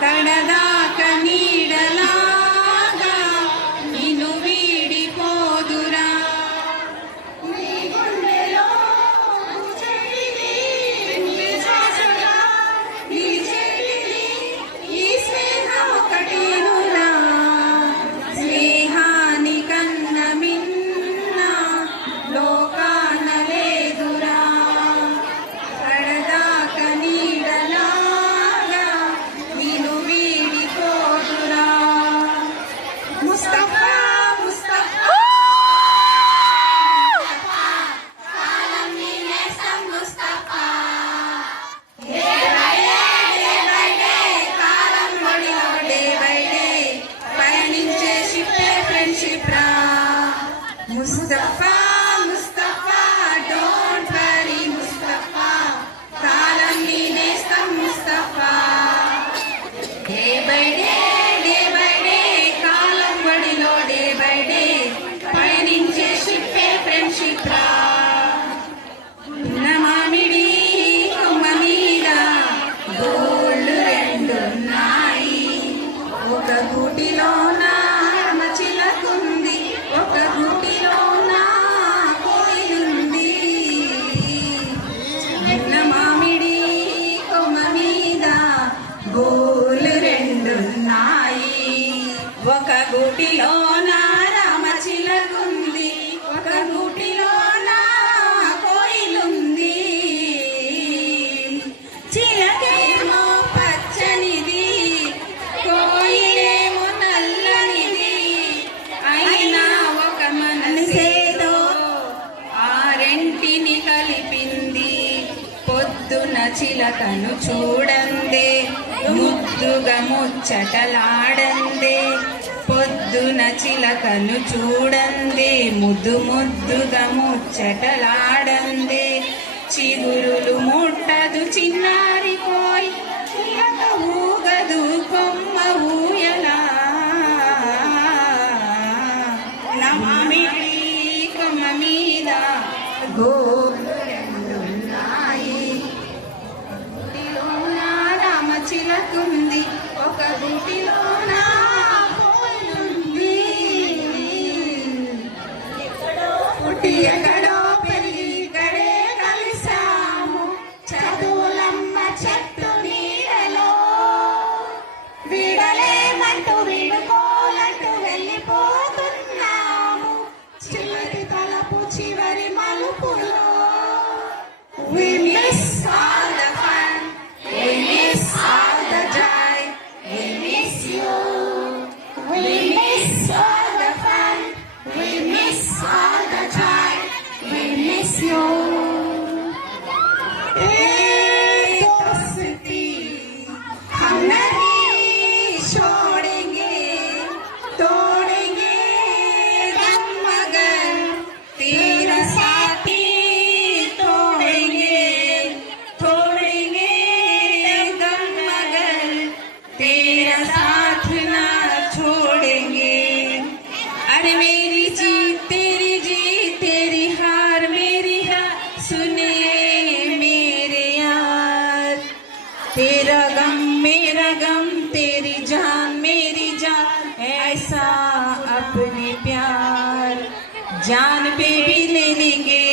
ta da da Música para tá ఒక గుటిలో నా రామచిలకుంది ఒక గూటిలోన కోయిలుంది. చిలకేమో పచ్చనిది కోయిలేమో నల్లనిది. అయినా ఒక మనసేదో ఆ రెంటిని కలిపింది. పొద్దున చిలకను చూడందే ముద్దుగా ముచ్చటలాడందే. పొద్దున చిలకను చూడందే ముద్దు ముద్దుగా ముచ్చటలాడందే. చిగురులు ముట్టదు చిన్నారి పోయి ఊగదు కొమ్మ ఊయలా. నమామి కొమ్మ మీద గో तेरा साथ ना छोड़ेंगे। अरे मेरी जीत, तेरी जीत, तेरी हार, मेरी हार सुनिए मेरे यार। तेरा गम, मेरा गम, तेरी जान, मेरी जान, ऐसा अपने प्यार। जान पे भी ले लेंगे